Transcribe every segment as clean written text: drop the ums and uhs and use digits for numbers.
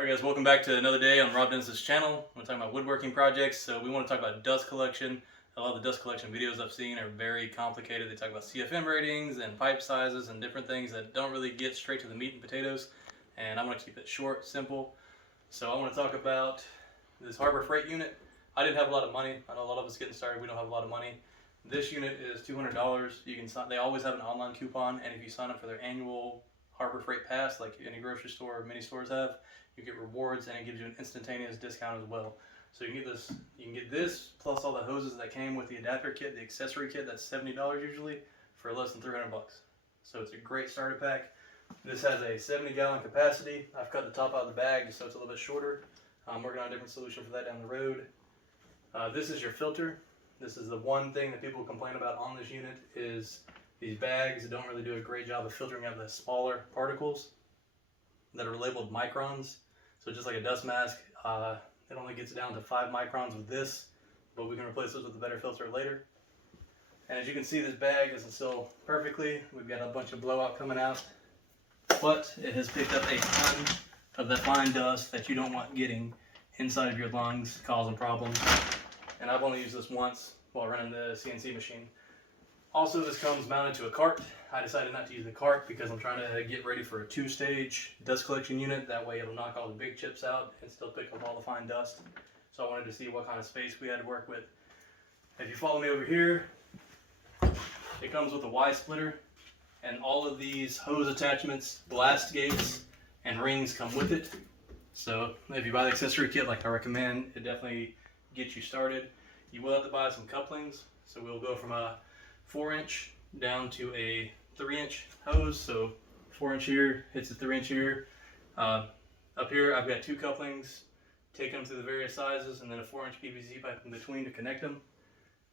Alright guys, welcome back to another day on Rob Dennis's channel. We're talking about woodworking projects, so we want to talk about dust collection. A lot of the dust collection videos I've seen are very complicated. They talk about CFM ratings and pipe sizes and different things that don't really get straight to the meat and potatoes. And I'm going to keep it short, simple. So I want to talk about this Harbor Freight unit. I didn't have a lot of money. I know a lot of us getting started, we don't have a lot of money. This unit is $200. You can sign, they always have an online coupon, and if you sign up for their annual Harbor Freight Pass, like any grocery store or many stores have, you get rewards, and it gives you an instantaneous discount as well. So you can get this plus all the hoses that came with the adapter kit, the accessory kit. That's $70 usually for less than 300 bucks. So it's a great starter pack. This has a 70-gallon capacity. I've cut the top out of the bag just so it's a little bit shorter. I'm working on a different solution for that down the road. This is your filter. This is the one thing that people complain about on this unit is these bags don't really do a great job of filtering out the smaller particles that are labeled microns. So just like a dust mask, it only gets down to 5 microns with this, but we can replace those with a better filter later. And as you can see, this bag doesn't seal perfectly. We've got a bunch of blowout coming out, but it has picked up a ton of the fine dust that you don't want getting inside of your lungs, causing problems. And I've only used this once while running the CNC machine. Also, this comes mounted to a cart. I decided not to use the cart because I'm trying to get ready for a 2-stage dust collection unit. That way it'll knock all the big chips out and still pick up all the fine dust. So I wanted to see what kind of space we had to work with. If you follow me over here, it comes with a Y splitter, and all of these hose attachments, blast gates, and rings come with it. So if you buy the accessory kit like I recommend, it definitely gets you started. You will have to buy some couplings. So we'll go from a 4-inch down to a 3-inch hose. So 4-inch here hits a 3-inch here. Up here I've got 2 couplings, take them to the various sizes, and then a 4-inch PVC pipe in between to connect them.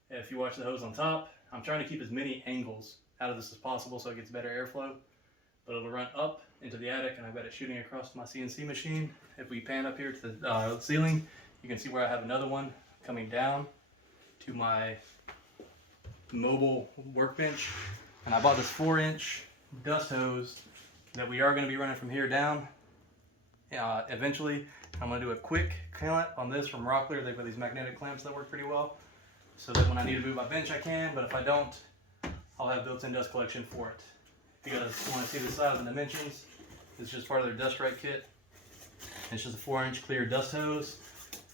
If you watch the hose on top, I'm trying to keep as many angles out of this as possible so it gets better airflow. But it'll run up into the attic, and I've got it shooting across my CNC machine. If we pan up here to the ceiling, you can see where I have another one coming down to my mobile workbench. And I bought this 4-inch dust hose that we are going to be running from here down. Eventually, I'm going to do a quick clamp on this from Rockler. They've got these magnetic clamps that work pretty well, so that when I need to move my bench I can, but if I don't, I'll have built-in dust collection for it. If you guys want to see the size and dimensions, it's just part of their dust right kit. It's just a 4-inch clear dust hose.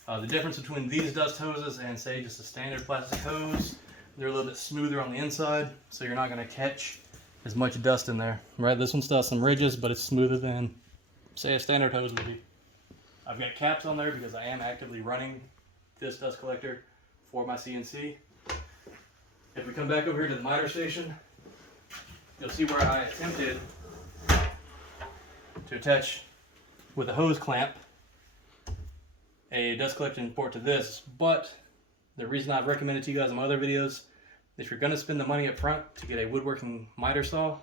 The difference between these dust hoses and say just a standard plastic hose, they're a little bit smoother on the inside, so you're not going to catch as much dust in there. Right, this one still has some ridges, but it's smoother than say a standard hose would be. I've got caps on there because I am actively running this dust collector for my CNC. If we come back over here to the miter station, you'll see where I attempted to attach with a hose clamp a dust collection port to this, but the reason I've recommended to you guys in my other videos, if you're going to spend the money up front to get a woodworking miter saw,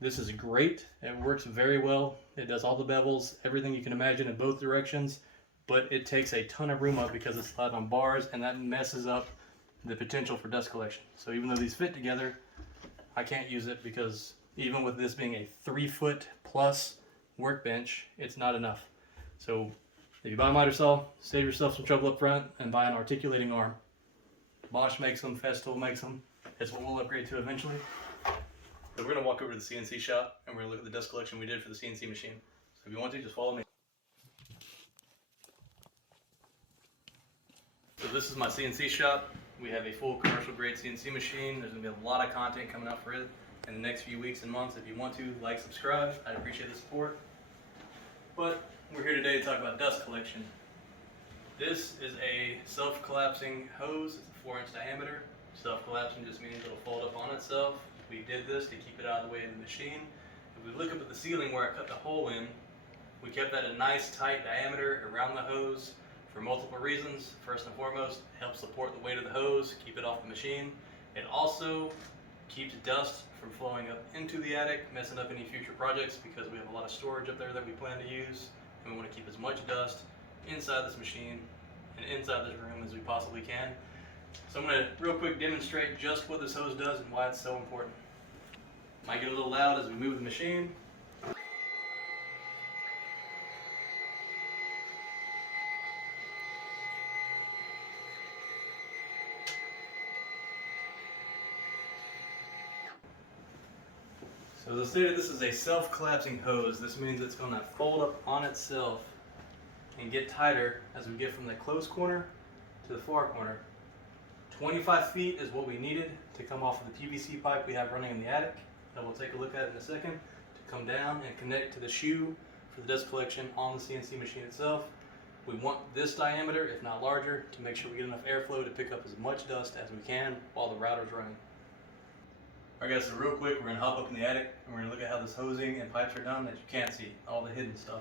this is great. It works very well. It does all the bevels, everything you can imagine in both directions, but it takes a ton of room up because it's flat on bars, and that messes up the potential for dust collection. So even though these fit together, I can't use it because even with this being a 3-foot plus workbench, it's not enough. So if you buy a miter saw, save yourself some trouble up front and buy an articulating arm. Bosch makes them, Festool makes them. It's what we'll upgrade to eventually. So we're going to walk over to the CNC shop and we're going to look at the dust collection we did for the CNC machine. So if you want to, just follow me. So this is my CNC shop. We have a full commercial grade CNC machine. There's going to be a lot of content coming out for it in the next few weeks and months. If you want to, like, subscribe. I'd appreciate the support. But we're here today to talk about dust collection. This is a self-collapsing hose. It's a 4-inch diameter. Self-collapsing just means it'll fold up on itself. We did this to keep it out of the way of the machine. If we look up at the ceiling where I cut the hole in, we kept that a nice tight diameter around the hose for multiple reasons. First and foremost, it helps support the weight of the hose, keep it off the machine. It also keeps dust from flowing up into the attic, messing up any future projects because we have a lot of storage up there that we plan to use, and we want to keep as much dust inside this machine and inside this room as we possibly can. So I'm going to real quick demonstrate just what this hose does and why it's so important. Might get a little loud as we move the machine. So as I stated, this is a self-collapsing hose. This means it's going to fold up on itself and get tighter as we get from the closed corner to the far corner. 25 feet is what we needed to come off of the PVC pipe we have running in the attic that we'll take a look at in a second, to come down and connect to the shoe for the dust collection on the CNC machine itself. We want this diameter, if not larger, to make sure we get enough airflow to pick up as much dust as we can while the router's running. Alright guys, so real quick, we're going to hop up in the attic and we're going to look at how this hosing and pipes are done that you can't see, all the hidden stuff.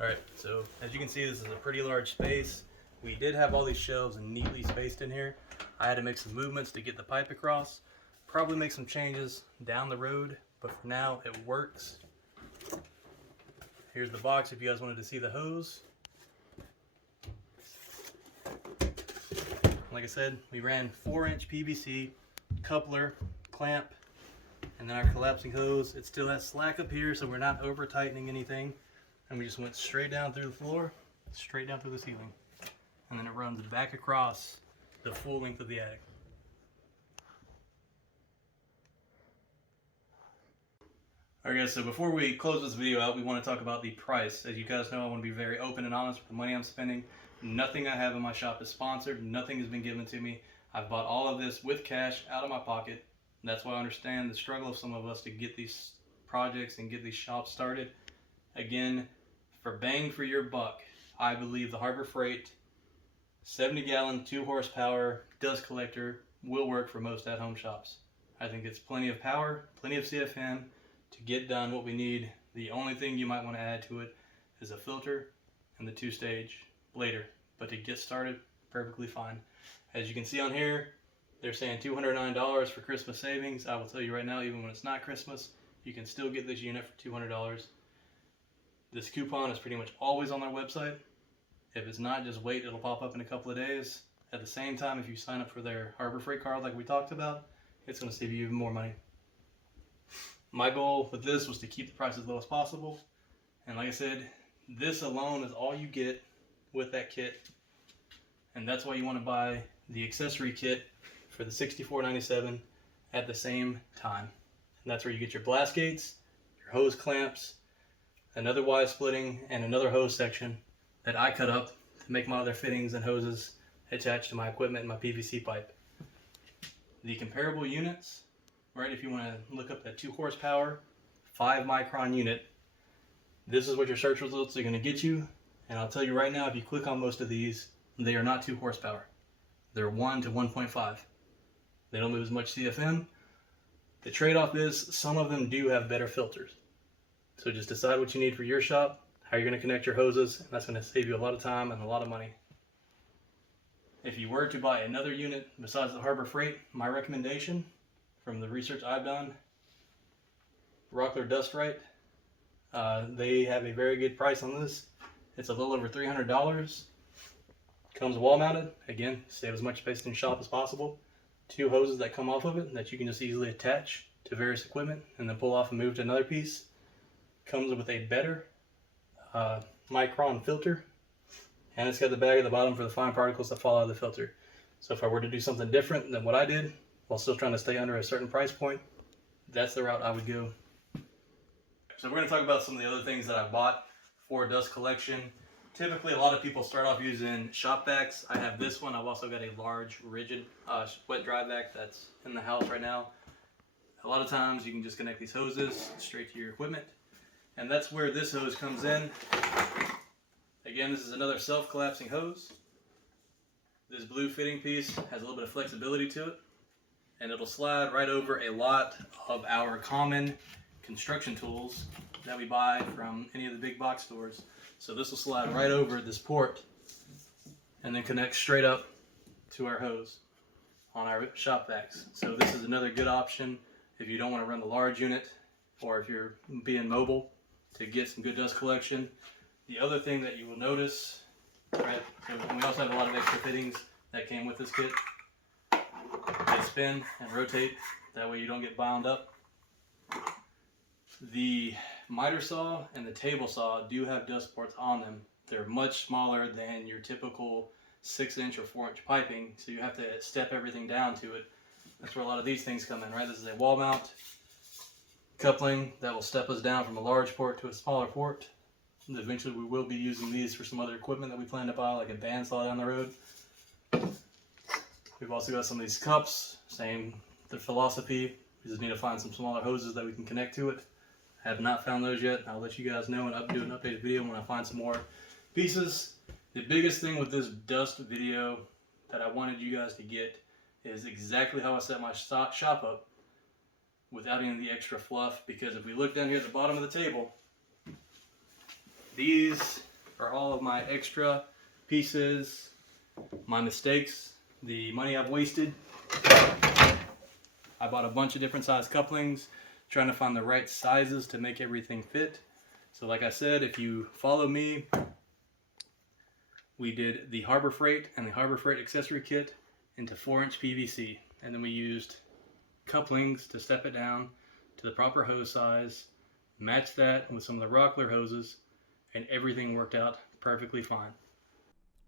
Alright, so as you can see, this is a pretty large space. We did have all these shelves neatly spaced in here. I had to make some movements to get the pipe across. Probably make some changes down the road, but for now it works. Here's the box if you guys wanted to see the hose. Like I said, we ran 4-inch PVC, coupler, clamp, and then our collapsing hose. It still has slack up here, so we're not over tightening anything. And we just went straight down through the floor, straight down through the ceiling. And then it runs back across the full length of the attic. Alright guys, so before we close this video out, we want to talk about the price. As you guys know, I want to be very open and honest with the money I'm spending. Nothing I have in my shop is sponsored. Nothing has been given to me. I've bought all of this with cash out of my pocket. That's why I understand the struggle of some of us to get these projects and get these shops started. Again, for bang for your buck, I believe the Harbor Freight 70-gallon, 2-horsepower dust collector will work for most at-home shops. I think it's plenty of power, plenty of CFM to get done what we need. The only thing you might want to add to it is a filter and the 2-stage blader. But to get started, perfectly fine. As you can see on here, they're saying $209 for Christmas savings. I will tell you right now, even when it's not Christmas, you can still get this unit for $200. This coupon is pretty much always on their website. If it's not, just wait, it'll pop up in a couple of days. At the same time, if you sign up for their Harbor Freight card like we talked about, it's going to save you even more money. My goal with this was to keep the price as low as possible. And like I said, this alone is all you get with that kit. And that's why you want to buy the accessory kit for the $64.97 at the same time. And that's where you get your blast gates, your hose clamps, another Y splitting, and another hose section that I cut up to make my other fittings and hoses attached to my equipment and my PVC pipe. The comparable units, right, if you want to look up that 2-horsepower, 5-micron unit, this is what your search results are going to get you. And I'll tell you right now, if you click on most of these, they are not 2 horsepower. They're 1 to 1.5. They don't move as much CFM. The trade-off is some of them do have better filters. So just decide what you need for your shop, how you're going to connect your hoses, and that's going to save you a lot of time and a lot of money. If you were to buy another unit besides the Harbor Freight, my recommendation from the research I've done, Rockler Dust Right, they have a very good price on this. It's a little over $300. Comes wall mounted. Again, save as much space in your shop as possible. 2 hoses that come off of it that you can just easily attach to various equipment and then pull off and move to another piece. Comes with a better micron filter, and it's got the bag at the bottom for the fine particles that fall out of the filter. So if I were to do something different than what I did while still trying to stay under a certain price point, that's the route I would go. So we're going to talk about some of the other things that I bought for dust collection. Typically, a lot of people start off using shop vacs. I have this one. I've also got a large, rigid wet dry vac that's in the house right now. A lot of times you can just connect these hoses straight to your equipment. And that's where this hose comes in. Again, this is another self-collapsing hose. This blue fitting piece has a little bit of flexibility to it, and it'll slide right over a lot of our common construction tools that we buy from any of the big box stores. So this will slide right over this port and then connect straight up to our hose on our shop vacs. So this is another good option if you don't want to run the large unit or if you're being mobile to get some good dust collection. The other thing that you will notice, right, so we also have a lot of extra fittings that came with this kit. They spin and rotate, that way you don't get bound up. The miter saw and the table saw do have dust ports on them they're much smaller than your typical 6-inch or 4-inch piping, so you have to step everything down to it. That's where a lot of these things come in, right? This is a wall mount coupling that will step us down from a large port to a smaller port. And eventually we will be using these for some other equipment that we plan to buy, like a bandsaw down the road. We've also got some of these cups, same the philosophy. We just need to find some smaller hoses that we can connect to it. I have not found those yet. I'll let you guys know and do an updated video when I find some more pieces. The biggest thing with this dust video that I wanted you guys to get is exactly how I set my shop up without any of the extra fluff, because if we look down here at the bottom of the table, these are all of my extra pieces, my mistakes, the money I've wasted. I bought a bunch of different size couplings, trying to find the right sizes to make everything fit. So like I said, if you follow me, we did the Harbor Freight and the Harbor Freight accessory kit into 4-inch PVC, and then we used couplings to step it down to the proper hose size, match that with some of the Rockler hoses, and everything worked out perfectly fine.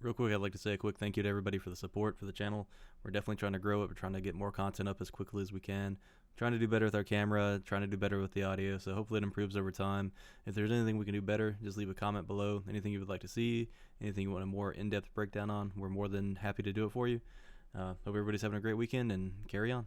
Real quick, I'd like to say a quick thank you to everybody for the support for the channel. We're definitely trying to grow it. We're trying to get more content up as quickly as we can. Trying to do better with our camera, trying to do better with the audio, so hopefully it improves over time. If there's anything we can do better, just leave a comment below. Anything you would like to see, anything you want a more in-depth breakdown on, we're more than happy to do it for you. Hope everybody's having a great weekend, and carry on.